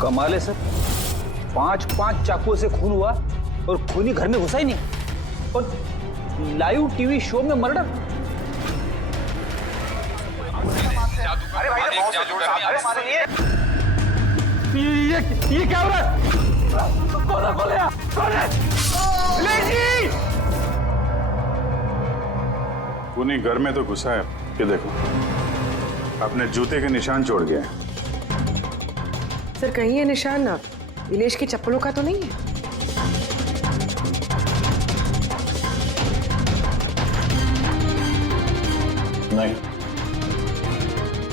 कमाल है सर, 5 चाकुओं से खून हुआ और खूनी घर में घुसा ही नहीं, और लाइव टीवी शो में मर्डर। अरे भाई ये क्या हो रहा है? कौन है? खूनी घर में तो घुसा है, ये देखो अपने जूते के निशान छोड़ गया है। सर कहीं ये निशान ना इलेश की चप्पलों का तो नहीं है? नहीं,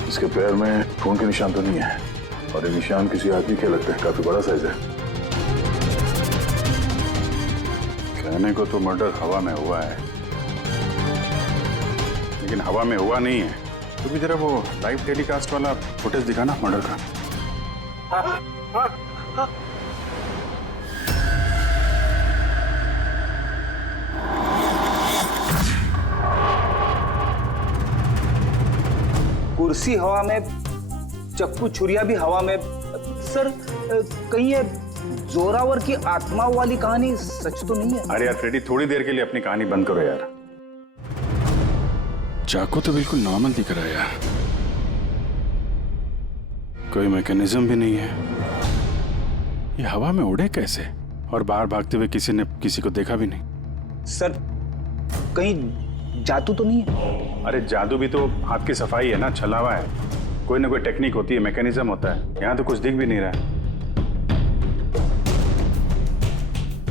इसके पैर में खून के निशान तो नहीं है, और ये निशान किसी आदमी के लगते हैं, काफी बड़ा साइज है। कहने को तो मर्डर हवा में हुआ है, लेकिन हवा में हुआ नहीं है। तो भी जरा वो लाइव टेलीकास्ट वाला फुटेज दिखाना मर्डर का। कुर्सी हवा में, चक्कू छुरिया भी हवा में। सर कहीं ये जोरावर की आत्मा वाली कहानी सच तो नहीं है? अरे यार फ्रेडी, थोड़ी देर के लिए अपनी कहानी बंद करो यार। चाकू तो बिल्कुल नॉर्मल दिख रहा है यार, कोई मैकेनिज्म भी नहीं है। ये हवा में उड़े कैसे, और बाहर भागते हुए किसी ने किसी को देखा भी नहीं। सर कहीं जादू तो नहीं है? अरे जादू भी तो हाथ की सफाई है ना, छलावा है, कोई ना कोई टेक्निक होती है, मैकेनिज्म होता है। यहाँ तो कुछ दिख भी नहीं रहा है।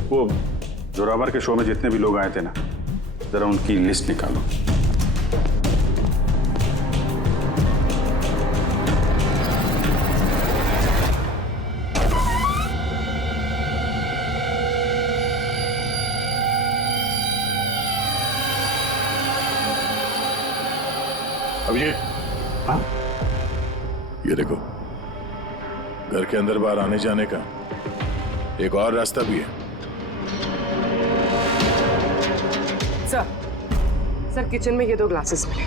वो जोरावर के शो में जितने भी लोग आए थे ना, जरा उनकी लिस्ट निकालो। अभिषेक, हाँ? ये देखो, घर के अंदर बाहर आने जाने का एक और रास्ता भी है। सर किचन में ये 2 ग्लासेस मिले,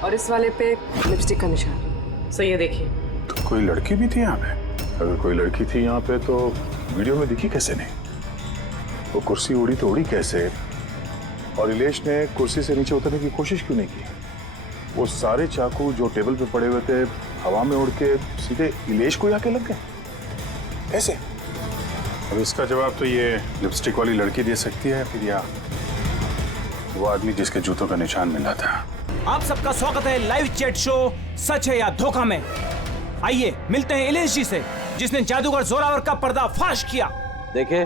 और इस वाले पे लिपस्टिक का निशान। सर ये देखिए। तो कोई लड़की भी थी यहाँ पे? अगर कोई लड़की थी यहाँ पे तो वीडियो में दिखी कैसे नहीं? वो कुर्सी उड़ी तो उड़ी कैसे, और इलेश ने कुर्सी से नीचे उतरने की कोशिश क्यों नहीं की? वो सारे चाकू जो टेबल पे पड़े हुए थे हवा में उड़ के सीधे इलेश को आके लग गए ऐसे? अब इसका जवाब तो ये लिपस्टिक वाली लड़की दे सकती है, फिर या वो आदमी जिसके जूतों का निशान मिला था। आप सबका स्वागत है लाइव चैट शो सच है या धोखा में। आइए मिलते हैं इलेश जी से, जिसने जादूगर जोरावर का पर्दाफाश किया। देखिए,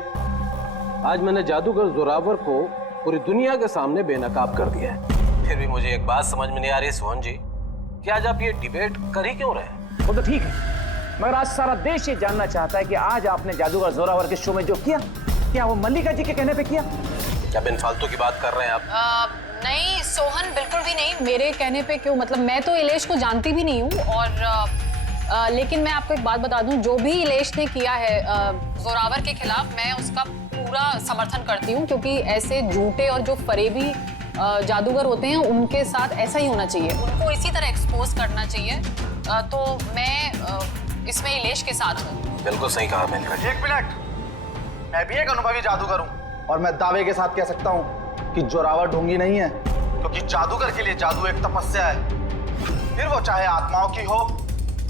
आज मैंने जादूगर जोरावर को पूरी दुनिया के सामने बेनकाब कर दिया है। फिर भी मुझे एक बात समझ में नहीं आ रही सोहन जी, कि आज आप ये डिबेट कर ही क्यों रहे? वो तो ठीक है, मगर आज सारा देश ये जानना चाहता है कि आज आपने जादूगर जोरावर के शो में जो किया, क्या वो मल्लिका जी के कहने पे किया? क्या बिन फालतू की बात कर रहे हैं आप? नहीं सोहन, बिल्कुल भी नहीं। मेरे कहने पे क्यों, मतलब मैं तो इलेश को जानती भी नहीं हूँ, और लेकिन मैं आपको एक बात बता दूं, जो भी इलेश ने किया है जोरावर के खिलाफ, मैं उसका पूरा समर्थन करती हूँ, क्योंकि ऐसे झूठे और जो फरेबी जादूगर होते हैं उनके साथ ऐसा ही होना चाहिए, उनको इसी तरह एक्सपोज करना चाहिए। तो मैं इसमें इलेश के साथ हूँ। बिल्कुल सही कहा मैंने। 1 मिनट, मैं भी एक अनुभवी जादूगर हूँ, और मैं दावे के साथ कह सकता हूँ कि जोरावर ढोंगी नहीं है, क्योंकि जादूगर के लिए जादू एक तपस्या है, फिर वो चाहे आत्माओं की हो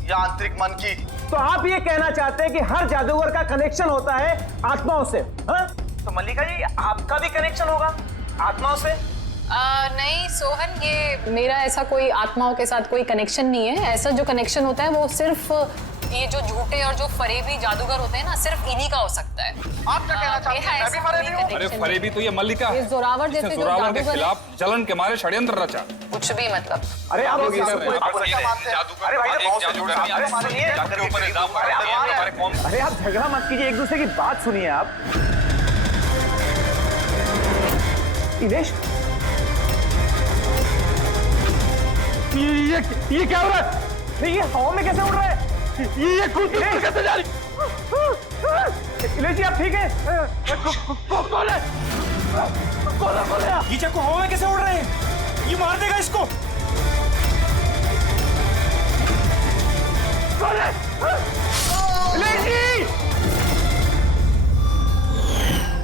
या आंतरिक मन की। तो आप ये कहना चाहते हैं कि हर जादूगर का कनेक्शन होता है आत्माओं से? हाँ? तो मल्लिका जी, आपका भी कनेक्शन होगा आत्माओं से? नहीं सोहन, ये मेरा ऐसा कोई आत्माओं के साथ कोई कनेक्शन नहीं है। ऐसा जो कनेक्शन होता है वो सिर्फ ये जो झूठे और जो फरेबी जादूगर होते हैं ना, सिर्फ इन्हीं का हो सकता है। आप क्या कहना चाहते हैं? मैं भी फरेबी हूं? अरे फरेबी तो ये मल्लिका है, जोरावर जैसे जो जोरावर के जादूगर खिलाफ जलन के मारे षड्यंत्र रचा। कुछ भी मतलब। अरे आप लोग अरे आप झगड़ा मत कीजिए, एक दूसरे की बात सुनिए। आप इलेश, ये क्या हो रहा है? ये हवा में कैसे उड़ रहा है? ये कूद कैसे जा रही? इलेश जी आप ठीक है? कौन है? ये चाकू हवा में कैसे उड़ रहे हैं? ये मार देगा इसको।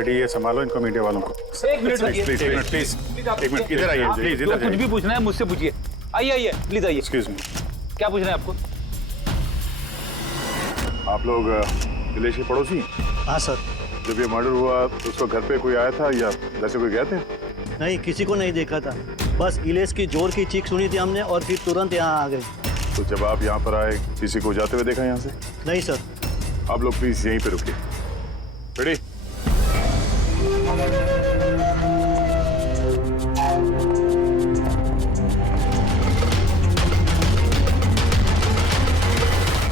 रेडी ये संभालो इनको, मीडिया वालों को। एक मिनट प्लीज प्लीज एक मिनट प्लीज, एक मिनट इधर आइए प्लीज, इधर कुछ भी पूछना है मुझसे पूछिए। आइए आइए प्लीज आइए। एक्सक्यूज मी, क्या पूछना है आपको? आप लोग इलेश के पड़ोसी हैं? हाँ सर। जब ये मर्डर हुआ तो उसको घर पे कोई आया था या घर से कोई गए थे? नहीं, किसी को नहीं देखा था, बस इलेश की जोर की चीख सुनी थी हमने और फिर तुरंत यहाँ आ गए। तो जब आप यहाँ पर आए किसी को जाते हुए देखा यहाँ से? नहीं सर। आप लोग प्लीज यहीं पे रुकिए। रेडी?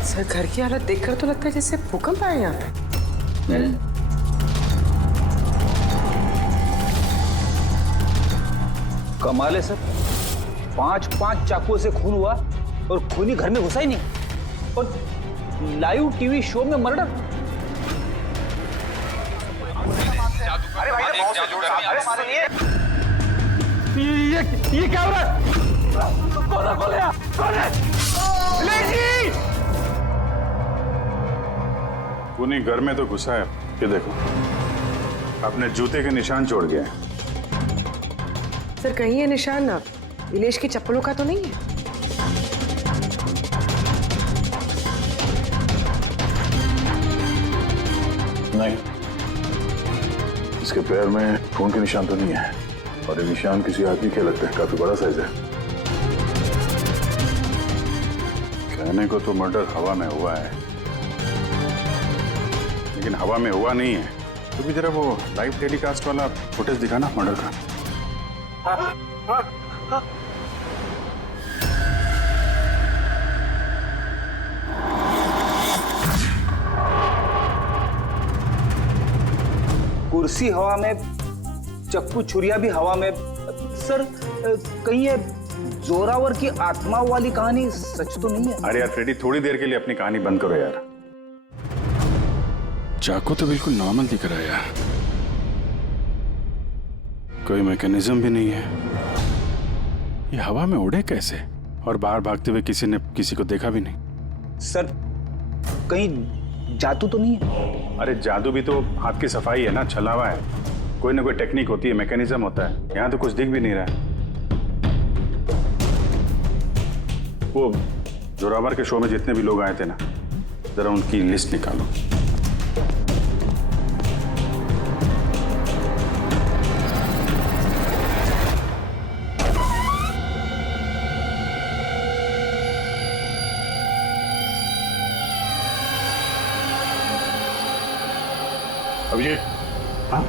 सर घर की हालत देखकर तो लगता है जैसे भूकंप आया यहाँ पे। कमाल है सर, 5 चाकुओं से खून हुआ और खूनी घर में घुसा ही नहीं, और लाइव टीवी शो में मर्डर। अरे भाई अरे सुनिए, ये क्या हो रहा है? कौन है? खूनी घर में तो घुसा है, ये देखो अपने जूते के निशान छोड़ गया है। सर कहीं ये निशान ना इलेश की चप्पलों का तो नहीं है? नहीं, इसके पैर में खून के निशान तो नहीं है, और ये निशान किसी आदमी के लगते हैं, काफी बड़ा साइज है। कहने को तो मर्डर हवा में हुआ है, लेकिन हवा में हुआ नहीं है। तो भी जरा वो लाइव टेलीकास्ट वाला फुटेज दिखाना मर्डर का। कुर्सी हवा में, चक्कू छुरिया भी हवा में। सर कहीं ये जोरावर की आत्माओं वाली कहानी सच तो नहीं है? अरे यार फ्रेडी, थोड़ी देर के लिए अपनी कहानी बंद करो यार। चाकू तो बिल्कुल नॉर्मल दिख रहा है यार, कोई मैकेनिज्म भी नहीं है। ये हवा में उड़े कैसे, और बाहर भागते हुए किसी ने किसी को देखा भी नहीं। सर कहीं जादू तो नहीं है? अरे जादू भी तो हाथ की सफाई है ना, छलावा है, कोई ना कोई टेक्निक होती है, मैकेनिज्म होता है। यहाँ तो कुछ दिख भी नहीं रहा है। वो जोरावर के शो में जितने भी लोग आए थे ना, जरा उनकी लिस्ट निकालो। अब ये, हाँ,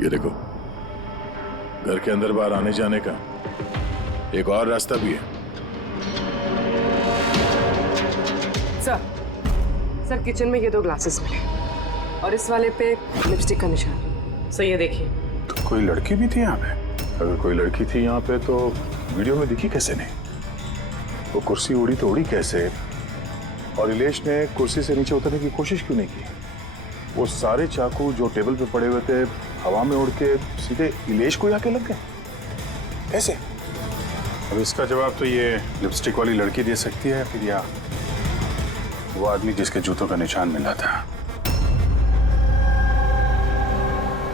ये देखो, घर के अंदर बाहर आने जाने का एक और रास्ता भी है। सर किचन में ये 2 ग्लासेस मिले और इस वाले पे लिपस्टिक का निशान। सर ये देखिए। तो कोई लड़की भी थी यहाँ पे? अगर कोई लड़की थी यहाँ पे तो वीडियो में दिखी कैसे नहीं? वो कुर्सी उड़ी तो उड़ी कैसे, और इलेश ने कुर्सी से नीचे उतरने की कोशिश क्यों नहीं की? वो सारे चाकू जो टेबल पे पड़े हुए थे हवा में उड़ के सीधे इलेश को आके लग गए कैसे? अब इसका जवाब तो ये लिपस्टिक वाली लड़की दे सकती है, फिर या वो आदमी जिसके जूतों का निशान मिला था।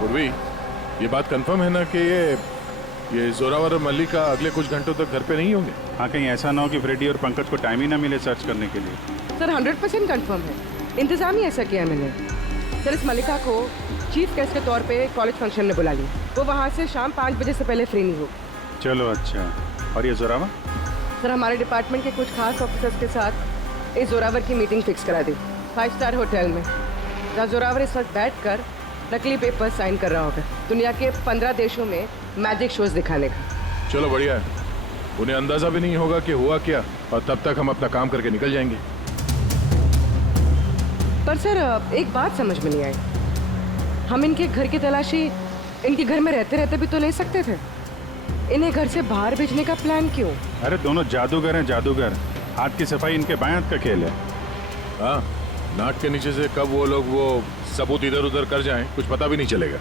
पूर्वी, ये बात कंफर्म है ना कि ये जोरावर और मल्लिका अगले कुछ घंटों तक घर पे नहीं होंगे? हाँ, कहीं ऐसा ना हो कि फ्रेडी और पंकज को टाइम ही ना मिले सर्च करने के लिए। सर 100% कंफर्म है, इंतजाम ही ऐसा किया मैंने। सर इस मल्लिका को चीफ गेस्ट के तौर पे कॉलेज फंक्शन में बुला लिया, वो वहाँ से शाम 5 बजे से पहले फ्री नहीं हो। चलो अच्छा, और ये जोरावर? सर हमारे डिपार्टमेंट के कुछ खास ऑफिसर्स के साथ इस जोरावर की मीटिंग फिक्स करा दी 5 स्टार होटल में, जहाँ जोरावर इस वक्त बैठ कर नकली पेपर साइन कर रहा होगा दुनिया के 15 देशों में मैजिक शोज दिखाने का। चलो बढ़िया है, उन्हें अंदाजा भी नहीं होगा कि हुआ क्या, और तब तक हम अपना काम करके निकल जाएंगे। पर सर एक बात समझ में नहीं आई, हम इनके घर की तलाशी इनके घर में रहते रहते भी तो ले सकते थे, इन्हें घर से बाहर भेजने का प्लान क्यों? अरे दोनों जादूगर हैं, जादूगर। हाथ की सफाई इनके बाएं हाथ का खेल है। हाँ, नाक के नीचे से कब वो लोग वो सबूत इधर उधर कर जाएं, कुछ पता भी नहीं चलेगा।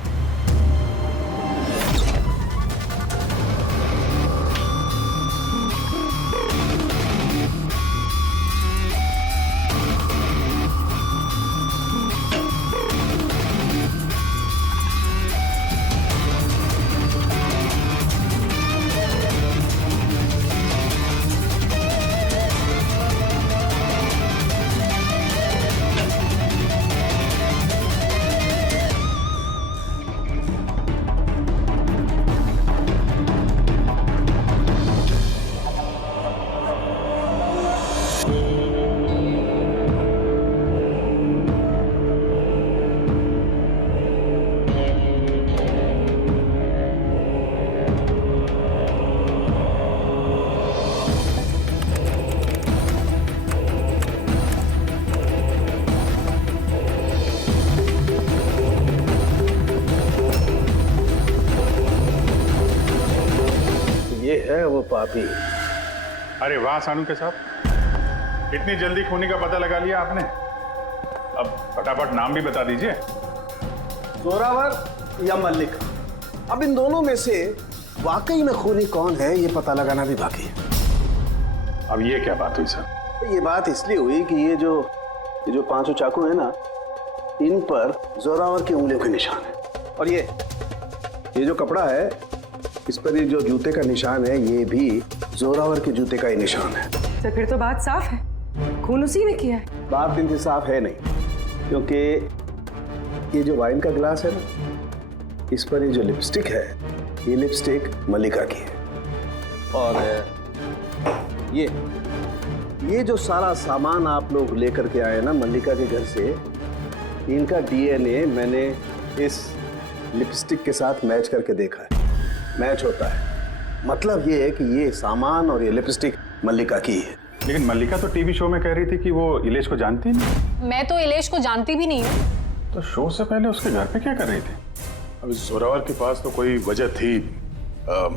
है वो पापी। अरे वाह सानू के साहब, इतनी जल्दी खूनी का पता लगा लिया आपने। अब फटाफट नाम भी बता दीजिए। जोरावर या मल्लिका, अब इन दोनों में से वाकई में खूनी कौन है ये पता लगाना भी बाकी है। अब ये क्या बात हुई सर? ये बात इसलिए हुई कि ये जो पांचों चाकू है ना, इन पर जोरावर की उंगलियों के निशान है। और ये जो कपड़ा है, इस पर ये जो जूते का निशान है, ये भी जोरावर के जूते का ही निशान है। तो फिर तो बात साफ है, खून उसी ने किया है। बात इनकी साफ है नहीं, क्योंकि ये जो वाइन का गिलास है ना, इस पर ये जो लिपस्टिक है, ये लिपस्टिक मल्लिका की है। और ये जो सारा सामान आप लोग लेकर के आए ना मल्लिका के घर से, इनका डीएनए मैंने इस लिपस्टिक के साथ मैच करके देखा है। मैच होता है, मतलब ये है कि ये सामान और ये लिपस्टिक मल्लिका की है। लेकिन मल्लिका तो टीवी शो में कह रही थी कि वो इलेश को जानती नहीं। मैं तो इलेश को जानती भी नहीं हूँ। तो शो से पहले उसके घर पे क्या कर रही थी? अब इस जोरावर के पास तो कोई वजह थी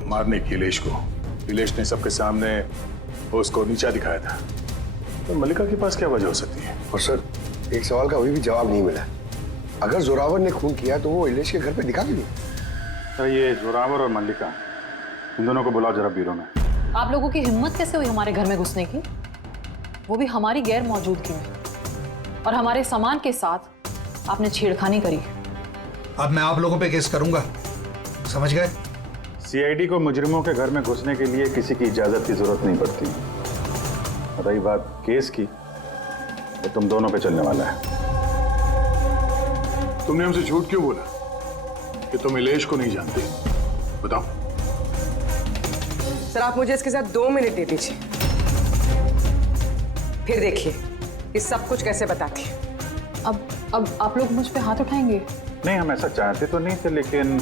मारने की इलेश को। इलेश ने सबके सामने उसको नीचा दिखाया था, तो मल्लिका के पास क्या वजह हो सकती है? और सर, एक सवाल का अभी भी जवाब नहीं मिला। अगर जोरावर ने खून किया तो वो इलेश के घर पे दिखा क्यों नहीं? तो ये जोरावर और मल्लिका, इन दोनों को बुलाओ जरा ब्यूरो में। आप लोगों की हिम्मत कैसे हुई हमारे घर में घुसने की, वो भी हमारी गैर मौजूदगी में, और हमारे सामान के साथ आपने छेड़खानी करी। अब मैं आप लोगों पे केस करूंगा, समझ गए? सीआईडी को मुजरिमों के घर में घुसने के लिए किसी की इजाजत की जरूरत नहीं पड़ती। रही बात केस की, तो तुम दोनों पे चलने वाला है। तुमने हमसे झूठ क्यों बोला कि तुम इलेश को नहीं जानते? बताओ। सर, आप मुझे इसके साथ 2 मिनट दे दीजिए, फिर देखिए ये सब कुछ कैसे बताती है। अब आप लोग मुझ पे हाथ उठाएंगे? नहीं, हम ऐसा चाहते तो नहीं थे, लेकिन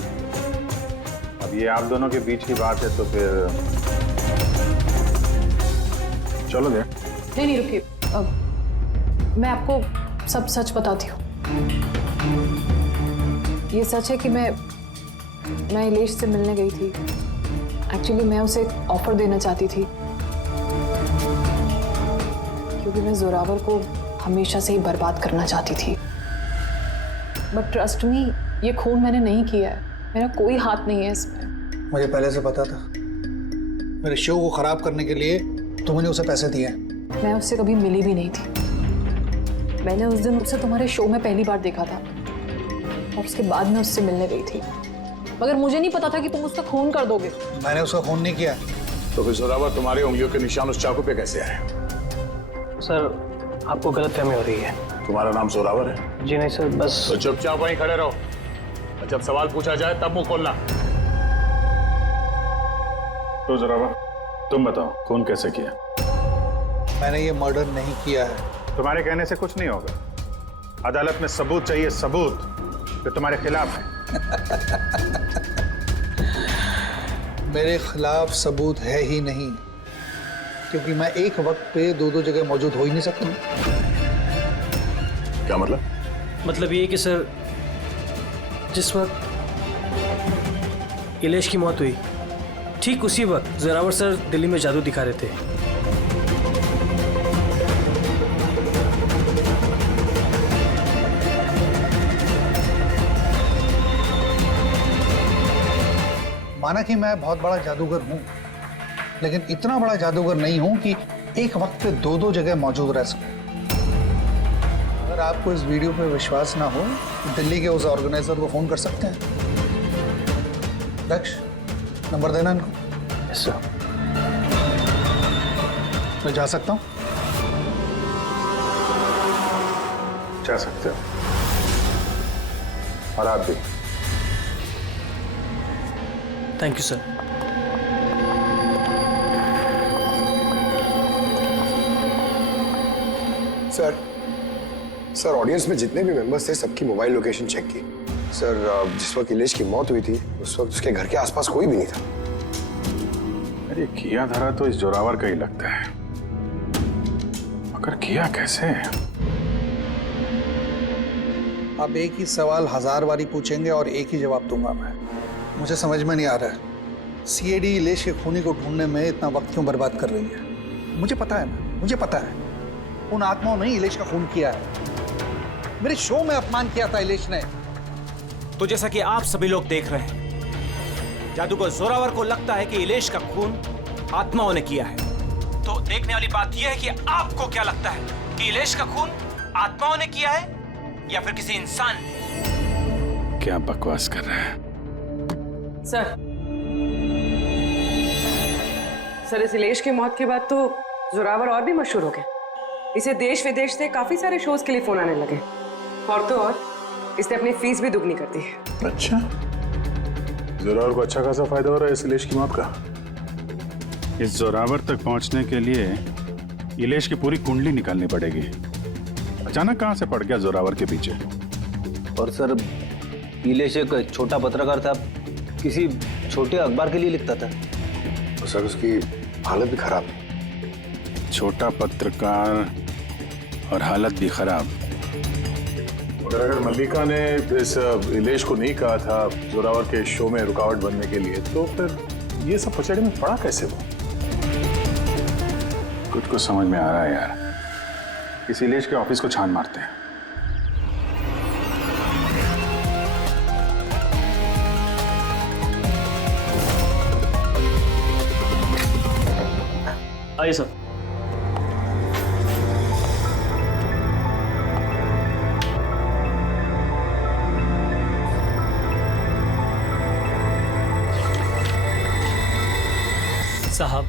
अब ये आप दोनों के बीच की बात है तो फिर चलो दे। नहीं रुकिए, मैं आपको सब सच बताती हूँ। ये सच है कि मैं इलेश से मिलने गई थी। एक्चुअली मैं उसे एक ऑफर देना चाहती थी, क्योंकि मैं जोरावर को हमेशा से ही बर्बाद करना चाहती थी। बट ट्रस्ट मी, ये खून मैंने नहीं किया है, मेरा कोई हाथ नहीं है इसमें। मुझे पहले से पता था। मेरे शो को खराब करने के लिए तुमने उसे पैसे दिए। मैं उससे कभी मिली भी नहीं थी। मैंने उस दिन उसे तुम्हारे शो में पहली बार देखा था, और उसके बाद मैं उससे मिलने गई थी, मगर मुझे नहीं पता था कि तुम उसका खून कर दोगे। मैंने उसका खून नहीं किया। तो फिर जोरावर तुम्हारे उंगलियों के निशान उस चाकू पे कैसे आए? सर, आपको गलतफहमी हो रही है। तुम्हारा नाम जोरावर है? जी नहीं सर, बस। तो चुपचाप वहीं खड़े रहो, और जब सवाल पूछा जाए तब मुंह खोलना। तो जोरावर, तुम बताओ खून कैसे किया? मैंने ये मर्डर नहीं किया है। तुम्हारे कहने से कुछ नहीं होगा। अदालत में सबूत चाहिए, सबूत जो तुम्हारे खिलाफ है। मेरे खिलाफ सबूत है ही नहीं, क्योंकि मैं एक वक्त पे दो जगह मौजूद हो ही नहीं सकता। क्या मतलब? मतलब ये कि सर, जिस वक्त इलेश की मौत हुई, ठीक उसी वक्त जोरावर सर दिल्ली में जादू दिखा रहे थे। माना कि मैं बहुत बड़ा जादूगर हूं, लेकिन इतना बड़ा जादूगर नहीं हूं कि एक वक्त पे दो जगह मौजूद रह सकूं। अगर आपको इस वीडियो पे विश्वास ना हो, तो दिल्ली के उस ऑर्गेनाइजर को फोन कर सकते हैं। दक्ष, नंबर देना इनको। Yes sir. मैं जा सकता हूं? जा सकते हो, और आप भी। Thank you sir. Sir, audience में जितने भी मेंबर्स थे सबकी मोबाइल लोकेशन चेक की। सर, जिस वक्त इलेश की मौत हुई थी उस वक्त उसके घर के आसपास कोई भी नहीं था। अरे किया धरा तो इस जोरावर का ही लगता है, मगर किया कैसे? अब एक ही सवाल 1000 बारी पूछेंगे और एक ही जवाब दूंगा मैं। मुझे समझ में नहीं आ रहा है सीआईडी इलेश के खूनी को ढूंढने में इतना वक्त क्यों बर्बाद कर रही है? मुझे पता है ना, मुझे पता है उन आत्माओं ने इलेश का खून किया है। मेरे शो में अपमान किया था इलेश ने। तो जैसा कि आप सभी लोग देख रहे हैं, जादूगर जोरावर को लगता है कि इलेश का खून आत्माओं ने किया है। तो देखने वाली बात यह है कि आपको क्या लगता है कि इलेश का खून आत्माओं ने किया है या फिर किसी इंसान ने? क्या बकवास कर रहे हैं? सर इस इलेश की मौत के बाद तो जोरावर और भी मशहूर हो गया। इसे देश विदेश से काफी सारे शोज के लिए फोन आने लगे, और तो और इसने अपनी फीस भी दुगनी कर दी है। अच्छा, जोरावर को अच्छा खासा फायदा हो रहा है इस इलेश की मौत का। इस जोरावर तक पहुंचने के लिए इलेश की पूरी कुंडली निकालनी पड़ेगी। अचानक कहां से पड़ गया जोरावर के पीछे? और सर, इलेश एक छोटा पत्रकार था, किसी छोटे अखबार के लिए लिखता था। तो सर उसकी हालत भी खराब है। छोटा पत्रकार और हालत भी खराब। और अगर मल्लिका ने इस इलेश को नहीं कहा था जोरावर के शो में रुकावट बनने के लिए, तो फिर ये सब पचड़े में पड़ा कैसे वो? कुछ कुछ समझ में आ रहा है यार। इस इलेश के ऑफिस को छान मारते हैं। आइए सर। साहब,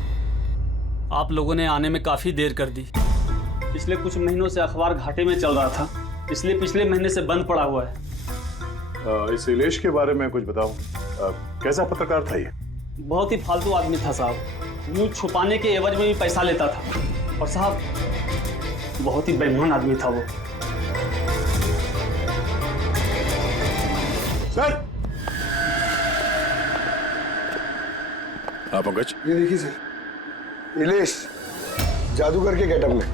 आप लोगों ने आने में काफ़ी देर कर दी। पिछले कुछ महीनों से अखबार घाटे में चल रहा था, इसलिए पिछले महीने से बंद पड़ा हुआ है। इस इलेश के बारे में कुछ बताओ। कैसा पत्रकार था ये? बहुत ही फालतू आदमी था साहब। न्यूज छुपाने के एवज में भी पैसा लेता था। और साहब, बहुत ही बेईमान आदमी था वो। सर! हाँ पंकज, ये देखिए सर, इलेश जादूगर के गेटअप में,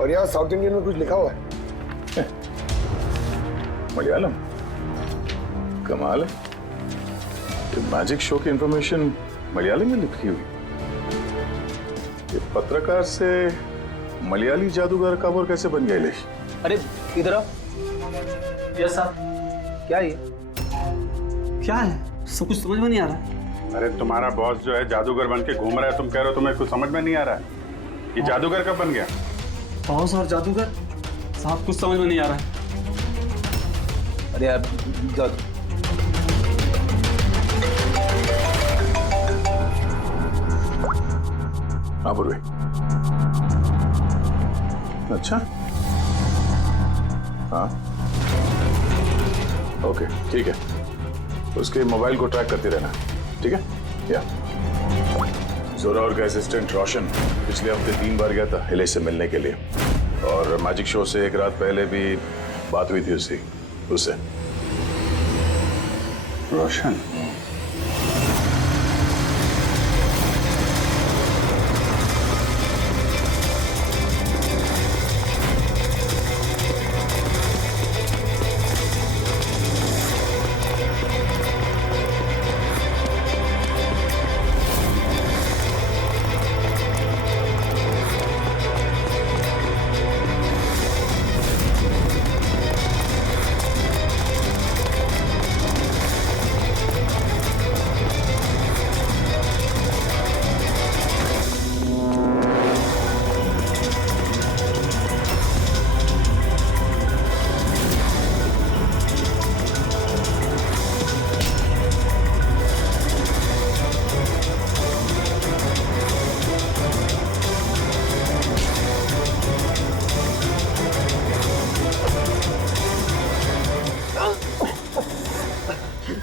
और यहाँ साउथ इंडियन में कुछ लिखा हुआ है। मलयालम, कमाल है। ये मैजिक शो की इंफॉर्मेशन मलयालम में लिखी हुई। ये पत्रकार से मलयाली जादूगर कब और कैसे बन गया इलेश? अरे इधर आओ। Yes sir. क्या ये? क्या है? सब कुछ समझ में नहीं आ रहा। अरे तुम्हारा बॉस जो है जादूगर बन के घूम रहा है, तुम कह रहे हो तुम्हें कुछ समझ में नहीं आ रहा है। ये जादूगर कब बन गया? बॉस और जादूगर साहब, कुछ समझ में नहीं आ रहा है। अरे यार, हाँ पूर्वी। अच्छा, हाँ ओके, ठीक है। उसके मोबाइल को ट्रैक करते रहना, ठीक है? या जोरावर का असिस्टेंट रोशन पिछले हफ्ते 3 बार गया था इलेश से मिलने के लिए, और मैजिक शो से 1 रात पहले भी बात हुई थी उससे। रोशन?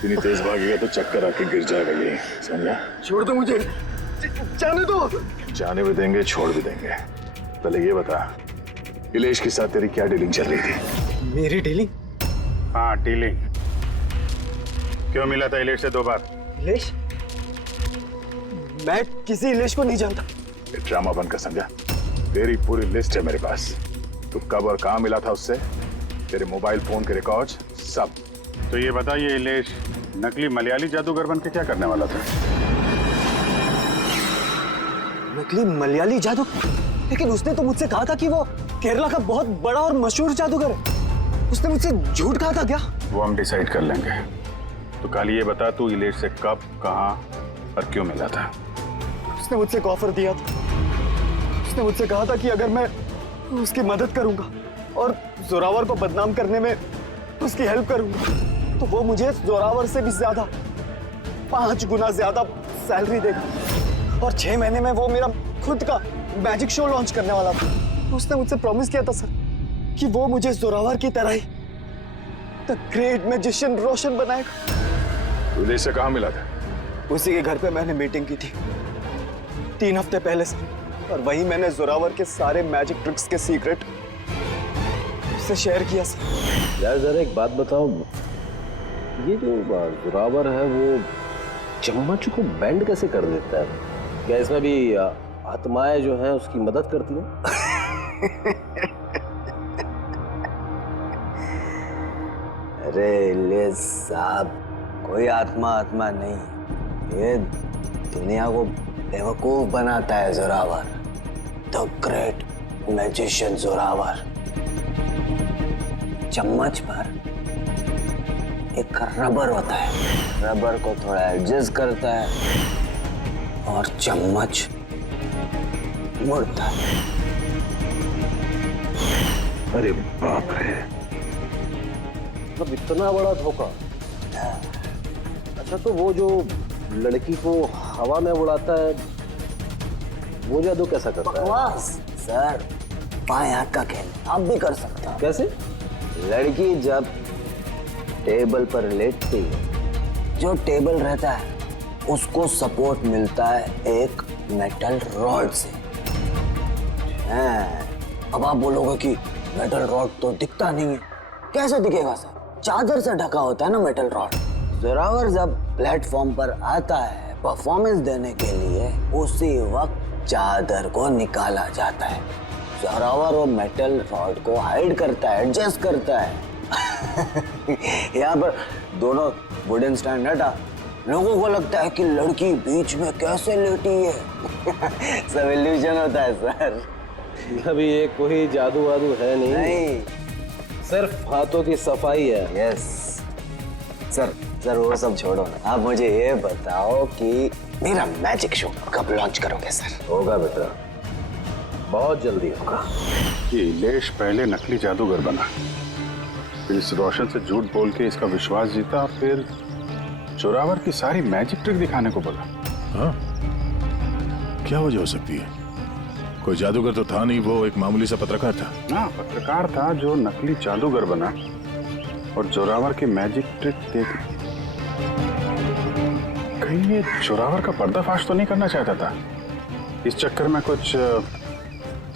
इतनी तेज भागेगा तो चक्कर आके गिर जाएगा ये, समझा? छोड़ दो मुझे, जाने दो। जाने भी देंगे, छोड़ भी देंगे। पहले ये बता, इलेश के साथ तेरी क्या डीलिंग चल रही थी? मेरी डीलिंग? हाँ डीलिंग। क्यों मिला था इलेश से 2 बार? इलेश? मैं किसी इलेश को नहीं जानता। ये ड्रामा बंद कर, समझा? तेरी पूरी लिस्ट है मेरे पास। तू कब और कहाँ मिला था उससे, तेरे मोबाइल फोन के रिकॉर्ड्स सब। तो ये बता, ये इलेश नकली मलयाली जादूगर बन के क्या करने वाला था? नकली मलयाली जादू? लेकिन उसने तो मुझसे कहा था कि वो केरला का बहुत बड़ा और मशहूर जादूगर है। उसने मुझसे झूठ कहा था क्या? वो हम डिसाइड कर लेंगे। तो कल ये बता, तू इलेश से कब, कहाँ और क्यों मिला था? उसने मुझसे एक ऑफर दिया था। उसने मुझसे कहा था कि अगर मैं उसकी मदद करूंगा और जोरावर को बदनाम करने में उसकी हेल्प करूंगा तो वो मुझे जोरावर से भी ज्यादा 5 गुना ज्यादा सैलरी देगा और 6 महीने में वो मेरा खुद का मैजिक शो लॉन्च करने वाला था। उसने मुझसे प्रॉमिस किया था सर कि वो मुझे जोरावर की तरह ही द ग्रेट मैजिशियन रोशन बनाएगा। इलेश से कहाँ मिला था? उसी के घर पे मैंने मीटिंग की थी 3 हफ्ते पहले से, और वहीं मैंने जोरावर के सारे मैजिक ट्रिक्स के सीक्रेट उससे शेयर किया सर। यार जरा एक बात बताओ, ये जो जोरावर है वो चम्मच को बेंड कैसे कर देता है? क्या इसमें भी आत्माएं जो हैं उसकी मदद करती हैं? अरे इलियास साहब, कोई आत्मा नहीं, ये दुनिया को बेवकूफ बनाता है Zorawar, the great magician Zorawar. चम्मच पर एक रबर होता है, रबर को थोड़ा एडजस्ट करता है और चम्मच मुड़ता है। अरे बाप रे, मतलब इतना बड़ा धोखा। अच्छा, तो वो जो लड़की को हवा में उड़ाता है वो जादू कैसा करता है? बकवास सर, बाएं हाथ का खेल आप भी कर सकते हो। कैसे? लड़की जब टेबल पर लेटती है, जो टेबल रहता है उसको सपोर्ट मिलता है एक मेटल रॉड से। अब आप बोलोगे कि मेटल रॉड तो दिखता नहीं है। कैसे दिखेगा सर? चादर से ढका होता है ना मेटल रॉड। जोरावर जब प्लेटफॉर्म पर आता है परफॉर्मेंस देने के लिए, उसी वक्त चादर को निकाला जाता है। जोरावर वो मेटल रॉड को हाइड करता है, एडजस्ट करता है। यहाँ पर दोनों वुडन स्टैंड हटा, लोगों को लगता है कि लड़की बीच में कैसे लेटी है। सब इल्यूजन होता है सर। अभी ये कोई जादू वादू है नहीं, सिर्फ हाथों की सफाई है। यस सर, सर वो सब छोड़ो ना, आप मुझे ये बताओ कि मेरा मैजिक शो कब लॉन्च करोगे सर? होगा बेटा, बहुत जल्दी होगा। ये इलेश पहले नकली जादूगर बना, फिर इस रोशन से झूठ बोल के इसका विश्वास जीता, फिर जोरावर की सारी मैजिक ट्रिक दिखाने को बोला। हाँ? क्या वजह हो सकती है? कोई जादूगर तो था नहीं, वो एक मामूली सा पत्रकार था। हाँ, पत्रकार था जो नकली जादूगर बना और जोरावर की मैजिक ट्रिक देख ली। कहीं ये जोरावर का पर्दाफाश तो नहीं करना चाहता था? इस चक्कर में कुछ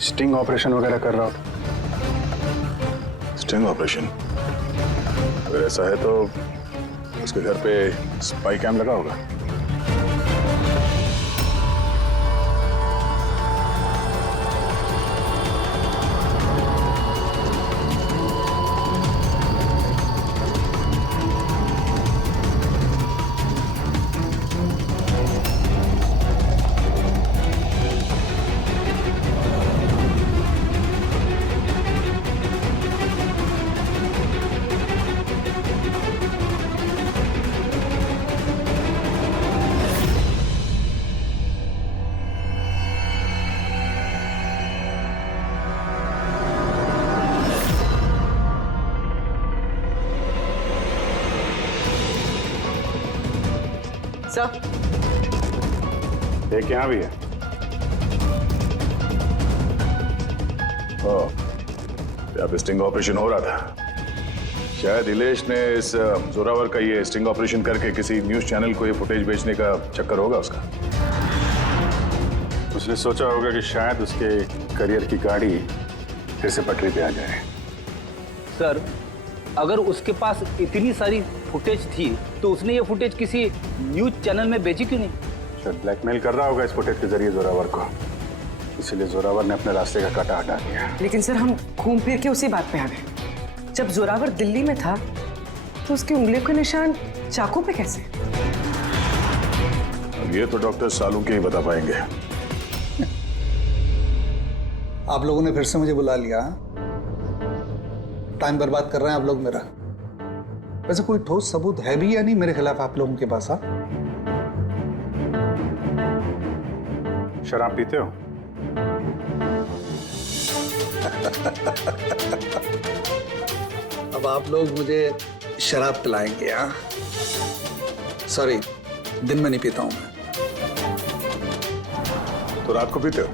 स्टिंग ऑपरेशन वगैरह कर रहा था। Sting operation? अगर ऐसा है तो उसके घर पे स्पाई कैम लगा होगा। एक यहाँ भी है। यहाँ पे स्टिंग ऑपरेशन हो रहा था। शायद इलेश ने इस जोरावर का ये स्टिंग ऑपरेशन करके किसी न्यूज चैनल को ये फुटेज बेचने का चक्कर होगा उसका। उसने सोचा होगा कि शायद उसके करियर की गाड़ी फिर से पटरी पे आ जाए। सर, अगर उसके पास इतनी सारी फुटेज थी तो उसने ये फुटेज किसी न्यूज चैनल में बेची क्यों नहीं? शायद ब्लैकमेल कर रहा होगा इस फुटेज के जरिए जोरावर को, इसीलिए जोरावर ने अपने रास्ते का कांटा हटा दिया। लेकिन सर, हम घूम फिर के उसी बात पे आ गए। जब जोरावर दिल्ली में था तो उसकी उंगलियों के निशान चाकू पे कैसे? अब ये तो डॉक्टर सालू के ही बता पाएंगे। आप लोगों ने फिर से मुझे बुला लिया। टाइम बर्बाद कर रहे हैं आप लोग मेरा। वैसे कोई ठोस सबूत है भी या नहीं मेरे खिलाफ आप लोगों के पास? हाँ, शराब पीते हो? अब आप लोग मुझे शराब पिलाएंगे? हाँ, सॉरी, दिन में नहीं पीता हूं मैं। तो रात को पीते हो?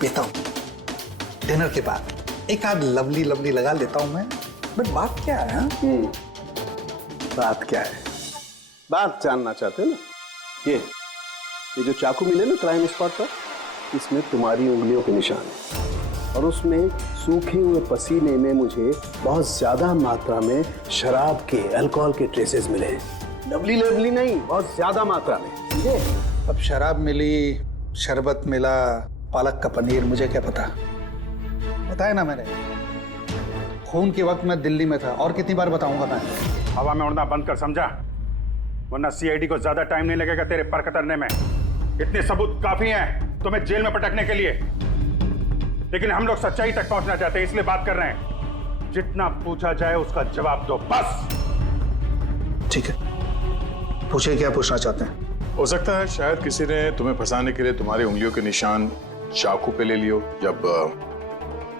पीता हूं डिनर के बाद, एक आध लवली लवली लगा लेता हूं मैं। बट बात क्या है? हाँ? बात क्या है? बात जानना चाहते हो ना? ये जो चाकू मिले ना क्राइम स्पॉट पर, इसमें तुम्हारी उंगलियों के निशान है और उसमें सूखे हुए पसीने में मुझे बहुत ज्यादा मात्रा में शराब के, अल्कोहल के ट्रेसेस मिले हैं। लवली लवली नहीं, बहुत ज्यादा मात्रा में। समझे? अब शराब मिली, शरबत मिला, पालक का पनीर, मुझे क्या पता। बताया ना मैंने, खून के वक्त मैं दिल्ली में था। और कितनी बार बताऊंगा मैं? हवा में उड़ना बंद कर, समझा? वरना सीआईडी को ज्यादा टाइम नहीं लगेगा तेरे पर कतरने में। इतने सबूत काफी हैं तुम्हें जेल में पटकने के लिए। लेकिन हम लोग सच्चाई तक पहुंचना चाहते हैं, इसलिए बात कर रहे हैं। जितना पूछा जाए उसका जवाब दो, बस। ठीक है, पूछे क्या पूछना चाहते हैं? हो सकता है शायद किसी ने तुम्हें फंसाने के लिए तुम्हारी उंगलियों के निशान चाकू पे ले लियो जब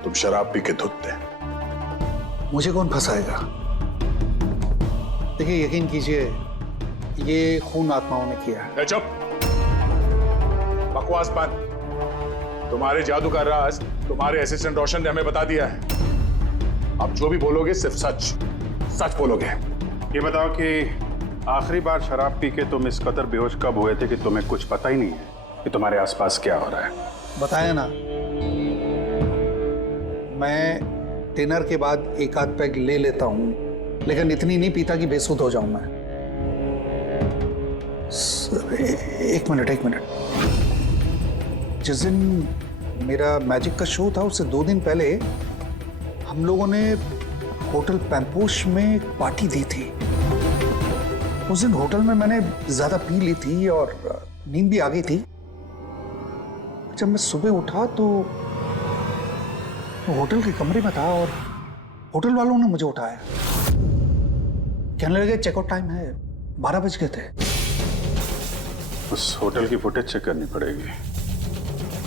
तुम शराब पी के धुतते। मुझे कौन फंसाएगा? देखिए, यकीन कीजिए, ये खून आत्माओं ने किया है। चुप, बकवास बंद। तुम्हारे जादू का राज तुम्हारे असिस्टेंट रोशन ने हमें बता दिया है। अब जो भी बोलोगे सिर्फ सच सच बोलोगे। ये बताओ कि आखिरी बार शराब पी के तुम इस कदर बेहोश कब हुए थे कि तुम्हें कुछ पता ही नहीं है कि तुम्हारे आसपास क्या हो रहा है? बताया ना, मैं डिनर के बाद एक आध पैग ले लेता हूं, लेकिन इतनी नहीं पीता कि बेसुध हो जाऊं मैं। सर, एक मिनट। जिस दिन मेरा मैजिक का शो था उससे 2 दिन पहले हम लोगों ने होटल पैम्पोश में एक पार्टी दी थी। उस दिन होटल में मैंने ज्यादा पी ली थी और नींद भी आ गई थी। जब मैं सुबह उठा तो होटल के कमरे में था और होटल वालों ने मुझे उठाया। कहने लगे चेकआउट टाइम है, 12 बज गए थे। उस होटल की फुटेज चेक करनी पड़ेगी।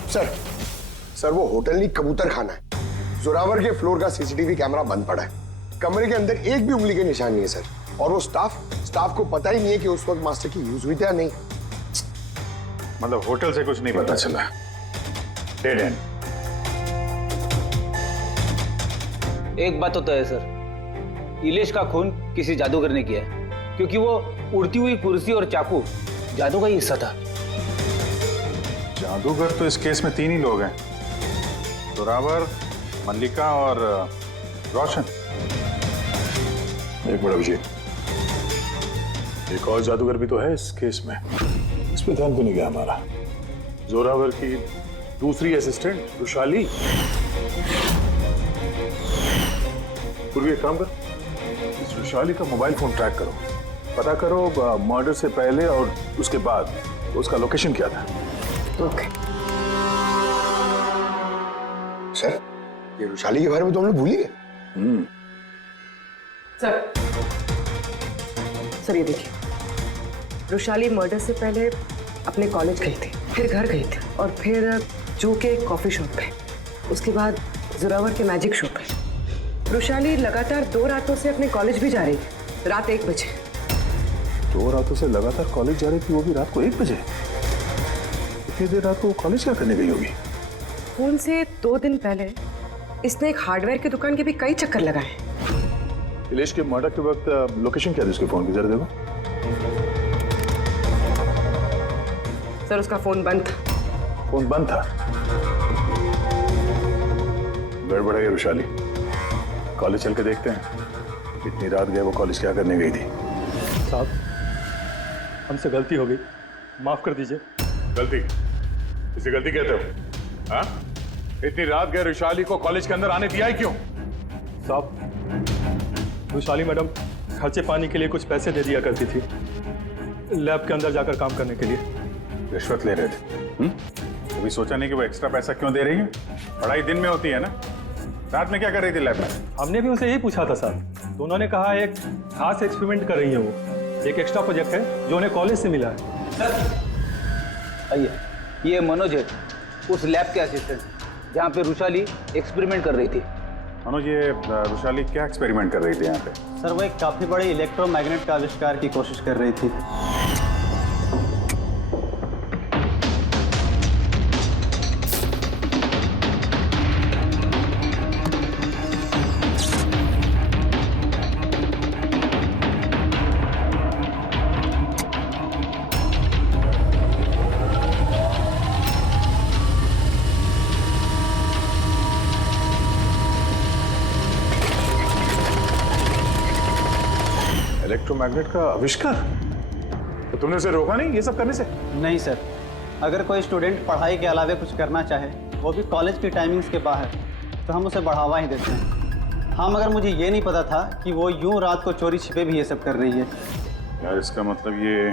सर वो होटल नहीं, कबूतर खाना है। जोरावर के फ्लोर का सीसीटीवी कैमरा बंद पड़ा है। कमरे के अंदर एक भी उंगली के निशान नहीं है सर। और वो स्टाफ को पता ही नहीं है कि उस वक्त मास्टर की यूज हुई थी या नहीं। मतलब होटल से कुछ नहीं पता चला? Dead and. एक बात तो तय है सर, इलेश का खून किसी जादूगर ने किया है, क्योंकि वो उड़ती हुई कुर्सी और चाकू जादू का ही हिस्सा था। जादूगर तो इस केस में 3 ही लोग हैं, जोरावर, मल्लिका और रोशन। एक मिनट अभिजीत, एक और जादूगर भी तो है इस केस में। इस पे ध्यान क्यों नहीं गया हमारा? जोरावर की दूसरी असिस्टेंट रुशाली। पूर्वी एक काम कर, इस रुशाली का मोबाइल फोन ट्रैक करो, पता करो मर्डर से पहले और उसके बाद उसका लोकेशन क्या था। ओके सर, ये रुशाली के बारे में तो हम लोग भूल ही गए। सर ये देखिए, रुशाली मर्डर से पहले अपने कॉलेज गई थी, फिर घर गई थी और फिर जू के कॉफी शॉप पे, उसके बाद जोरावर के मैजिक शो पे। रुशाली लगातार 2 रातों से अपने कॉलेज भी जा रही थी, रात 1 बजे। 2 रातों से लगातार कॉलेज जा रही थी, वो भी रात को 1 बजे? इतनी देर रात को कॉलेज क्या करने गई होगी? खून से 2 दिन पहले इसने एक हार्डवेयर की दुकान के भी कई चक्कर लगाए। इलेश के मर्डर के वक्त लोकेशन क्या थी उसके फोन की, जरा देखो। सर उसका फोन बंद था। फोन बंद था? गड़बड़ है रुशाली, कॉलेज चल के देखते हैं। इतनी रात गए वो कॉलेज क्या करने गई थी? साहब, हमसे गलती हो गई, माफ कर दीजिए। गलती? इसे गलती कहते हो? हाँ? इतनी रात गए रुशाली को कॉलेज के अंदर आने दिया ही क्यों? साहब, रुशाली मैडम खर्चे पानी के लिए कुछ पैसे दे दिया करती थी, लैब के अंदर जाकर काम करने के लिए। रिश्वत ले रहे थे? कभी सोचा नहीं कि वो एक्स्ट्रा पैसा क्यों दे रही है? पढ़ाई दिन में होती है ना, रात में क्या कर रही थी लैब में? हमने भी उनसे यही पूछा था सर, तो उन्होंने कहा एक खास एक्सपेरिमेंट कर रही है वो, एक एक्स्ट्रा प्रोजेक्ट है जो उन्हें कॉलेज से मिला है। आइए, ये मनोज है, उस लैब के असिस्टेंट जहाँ पे रुशाली एक्सपेरिमेंट कर रही थी। मनोज, ये रुशाली क्या एक्सपेरिमेंट कर रही थी यहाँ पे? सर वो एक काफी बड़े इलेक्ट्रोमैग्नेट का आविष्कार की कोशिश कर रही थी। इलेक्ट्रोमैग्नेट का आविष्कार? तो तुमने उसे रोका नहीं ये सब करने से? नहीं सर, अगर कोई स्टूडेंट पढ़ाई के अलावा कुछ करना चाहे, वो भी कॉलेज की टाइमिंग्स के बाहर, तो हम उसे बढ़ावा ही देते हैं। हाँ, मगर मुझे ये नहीं पता था कि वो यूं रात को चोरी छिपे भी ये सब कर रही है। यार, इसका मतलब ये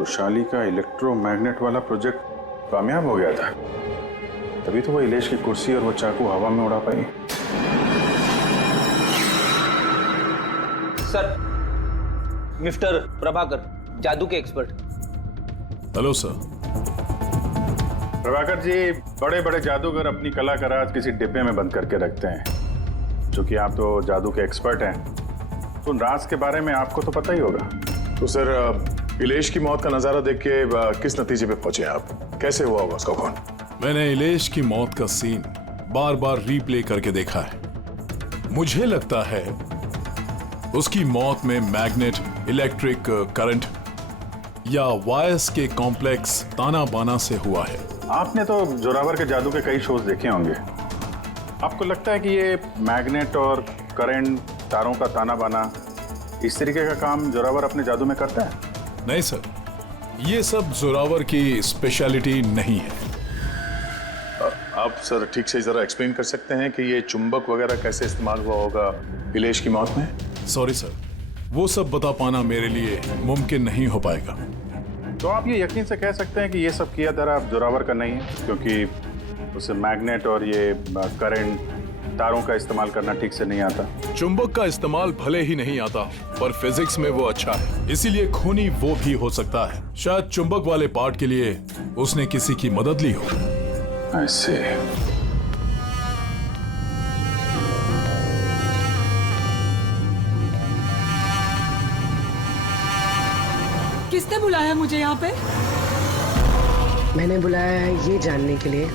रुशाली का इलेक्ट्रोमैग्नेट वाला प्रोजेक्ट कामयाब हो गया था, तभी तो वो इलेश की कुर्सी और वो चाकू हवा में उड़ा पाई। सर, मिस्टर प्रभाकर, जादू के expert. Hello sir. Prabhakar ji, बड़े बड़े जादूगर अपनी कला का राज किसी डिब्बे में बंद करके रखते हैं। चूंकि आप तो जादू के एक्सपर्ट हैं, तो उन राज के बारे में आपको तो पता ही होगा। तो सर, इलेश की मौत का नजारा देख के किस नतीजे पे पहुंचे आप? कैसे हुआ होगा उसका खून? मैंने इलेश की मौत का सीन बार बार रीप्ले करके देखा है। मुझे लगता है उसकी मौत में मैग्नेट, इलेक्ट्रिक करंट या वायर्स के कॉम्प्लेक्स ताना बाना से हुआ है। आपने तो जोरावर के जादू के कई शोज देखे होंगे। आपको लगता है कि ये मैग्नेट और करंट, तारों का ताना बाना, इस तरीके का काम जोरावर अपने जादू में करता है? नहीं सर, ये सब जोरावर की स्पेशलिटी नहीं है। आप सर ठीक से जरा एक्सप्लेन कर सकते हैं कि ये चुंबक वगैरह कैसे इस्तेमाल हुआ होगा इलेश की मौत में? सॉरी सर, वो सब बता पाना मेरे लिए मुमकिन नहीं हो पाएगा। तो आप ये यकीन से कह सकते हैं कि ये सब किया धरा जोरावर का नहीं है, क्योंकि उसे मैग्नेट और ये करंट, तारों का इस्तेमाल करना ठीक से नहीं आता। चुंबक का इस्तेमाल भले ही नहीं आता, पर फिजिक्स में वो अच्छा है, इसीलिए खूनी वो भी हो सकता है। शायद चुंबक वाले पार्ट के लिए उसने किसी की मदद ली हो। ऐसे किसने बुलाया मुझे यहाँ पे? मैंने बुलाया है ये जानने के लिए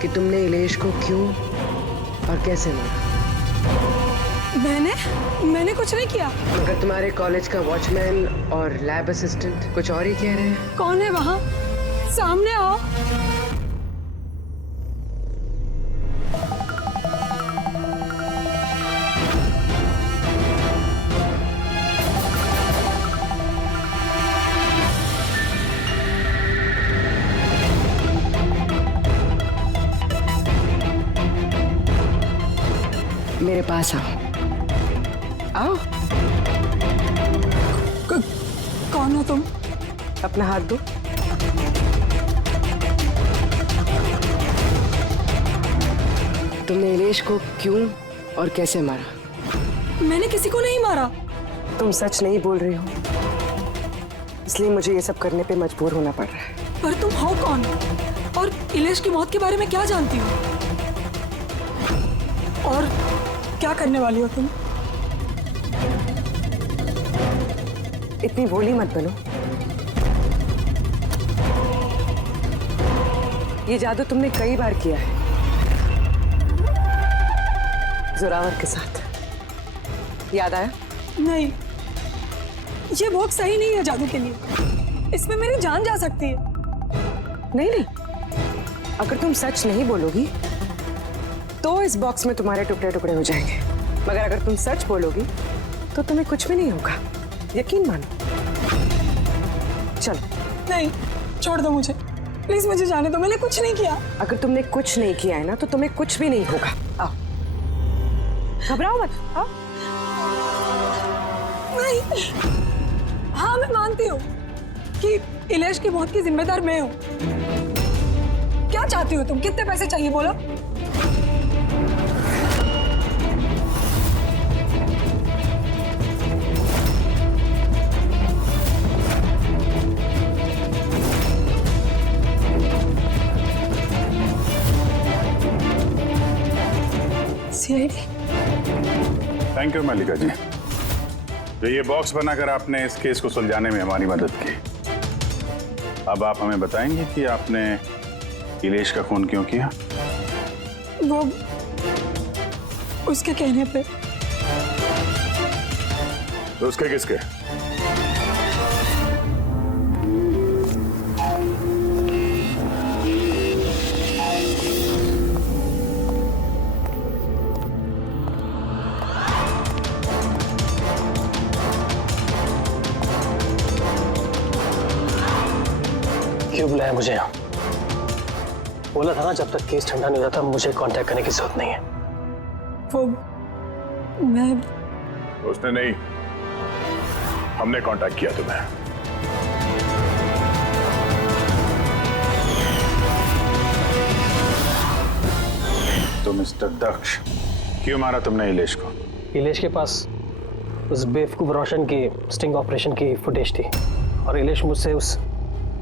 कि तुमने इलेश को क्यों और कैसे मारा। मैंने कुछ नहीं किया। मगर तुम्हारे कॉलेज का वॉचमैन और लैब असिस्टेंट कुछ और ही कह रहे हैं। कौन है वहाँ? सामने आओ। मेरे पास आओ। आओ। कौन हो तुम? अपना हाथ दो। तुमने इलेश को क्यों और कैसे मारा? मैंने किसी को नहीं मारा। तुम सच नहीं बोल रही हो, इसलिए मुझे ये सब करने पे मजबूर होना पड़ रहा है। पर तुम हो कौन और इलेश की मौत के बारे में क्या जानती हो? और क्या करने वाली हो तुम? इतनी भोली मत बनो। ये जादू तुमने कई बार किया है, जोरावर के साथ। याद आया? नहीं, ये बहुत सही नहीं है जादू के लिए। इसमें मेरी जान जा सकती है। नहीं, अगर तुम सच नहीं बोलोगी तो इस बॉक्स में तुम्हारे टुकड़े टुकड़े हो जाएंगे, मगर अगर तुम सच बोलोगी तो तुम्हें कुछ भी नहीं होगा। यकीन मानो। चलो। नहीं, छोड़ दो मुझे, प्लीज मुझे जाने दो। मैंने कुछ नहीं किया। अगर तुमने कुछ नहीं किया है ना तो तुम्हें कुछ भी नहीं होगा। आओ, घबराओ मत। आओ। नहीं। हाँ मैं मानती हूँ कि इलेश की मौत की जिम्मेदार मैं हूँ। क्या चाहती हो तुम? कितने पैसे चाहिए बोलो? सीआईडी। थैंक यू मल्लिका जी, तो ये बॉक्स बनाकर आपने इस केस को सुलझाने में हमारी मदद की। अब आप हमें बताएंगे कि आपने इलेश का खून क्यों किया? वो उसके कहने पे। तो उसके किसके? क्यों बुलाया मुझे यहाँ? बोला था ना जब तक केस ठंडा नहीं हो जाता मुझे कांटेक्ट करने की जरूरत नहीं है। वो मैं उसने नहीं, हमने कांटेक्ट किया तुम्हें। तो मिस्टर दक्ष, क्यों मारा तुमने इलेश को? इलेश के पास उस बेवकूफ रोशन की स्टिंग ऑपरेशन की फुटेज थी और इलेश मुझसे उस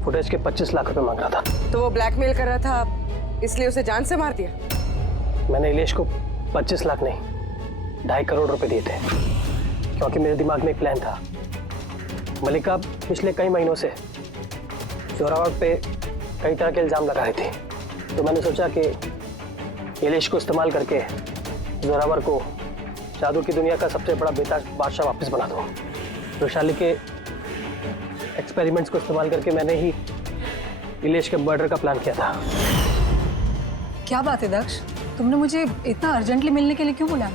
फुटेज के 25 लाख रुपए मांग रहा था। तो वो ब्लैकमेल कर रहा था, इसलिए उसे जान से मार दिया? मैंने इलेश को 25 लाख नहीं 2.5 करोड़ रुपए दिए थे, क्योंकि मेरे दिमाग में एक प्लान था। मल्लिका पिछले कई महीनों से जोरावर पे कई तरह के इल्जाम लगा रही थी, तो मैंने सोचा कि इलेश को इस्तेमाल करके जोरावर को जादू की दुनिया का सबसे बड़ा बेताज बादशाह वापस बना दूं। वैशाली के एक्सपेरिमेंट्स को इस्तेमाल करके मैंने ही इलेश के मर्डर का प्लान किया था। क्या बात है दक्ष, तुमने मुझे इतना अर्जेंटली मिलने के लिए क्यों बुलाया?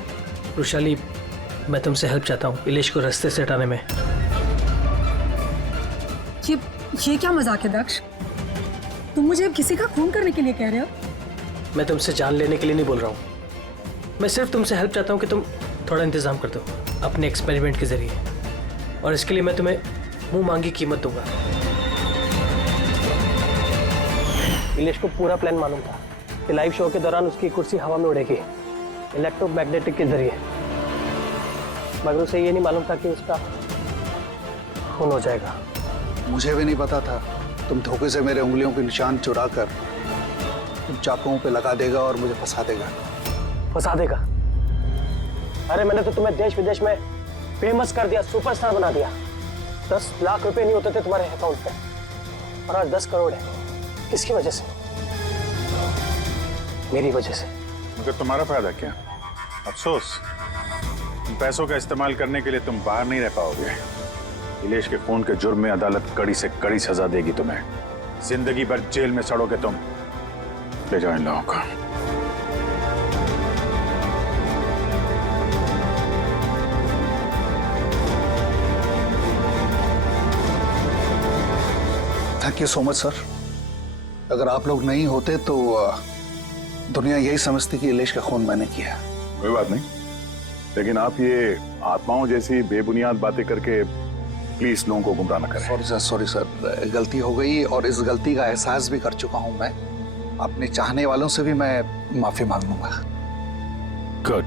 वैशाली, मैं तुमसे हेल्प चाहता हूँ इलेश को रास्ते से हटाने में। ये क्या मजाक है दक्ष? तुम मुझे किसी का खून करने के लिए कह रहे हो? मैं तुमसे जान लेने के लिए नहीं बोल रहा हूँ, मैं सिर्फ तुमसे हेल्प चाहता हूँ कि तुम थोड़ा इंतजाम कर दो अपने एक्सपेरिमेंट के जरिए, और इसके लिए मैं तुम्हें मुंह मांगी कीमत दूंगा। इलेश को पूरा प्लान मालूम था कि लाइव शो के दौरान उसकी कुर्सी हवा में उड़ेगी इलेक्ट्रोमैग्नेटिक के जरिए, मगर उसे ये नहीं मालूम था कि उसका खून हो जाएगा। मुझे भी नहीं पता था तुम धोखे से मेरे उंगलियों के निशान चुरा कर तुम चाकुओं पे लगा देगा और मुझे फंसा देगा। फंसा देगा? अरे मैंने तो तुम्हें देश विदेश में फेमस कर दिया, सुपरस्टार बना दिया। 10 लाख रुपए नहीं होते थे तुम्हारे अकाउंट पे, और आज 10 करोड़ है। किसकी वजह से? मेरी वजह से। मगर तुम्हारा फायदा क्या? अफसोस, पैसों का इस्तेमाल करने के लिए तुम बाहर नहीं रह पाओगे। इलेश के खून के जुर्म में अदालत कड़ी से कड़ी सजा देगी तुम्हें, जिंदगी भर जेल में सड़ोगे तुम। ले जाओ इन लोगों को। Thank you so much sir. अगर आप लोग नहीं होते तो दुनिया यही समझती कि इलेश का खून मैंने किया। कोई बात नहीं, लेकिन आप ये आत्माओं जैसी बेबुनियाद बातें करके प्लीज लोगों को गुमराह न करें। सॉरी सर, गलती हो गई और इस गलती का एहसास भी कर चुका हूं मैं। अपने चाहने वालों से भी मैं माफी मांग लूंगा। गुड।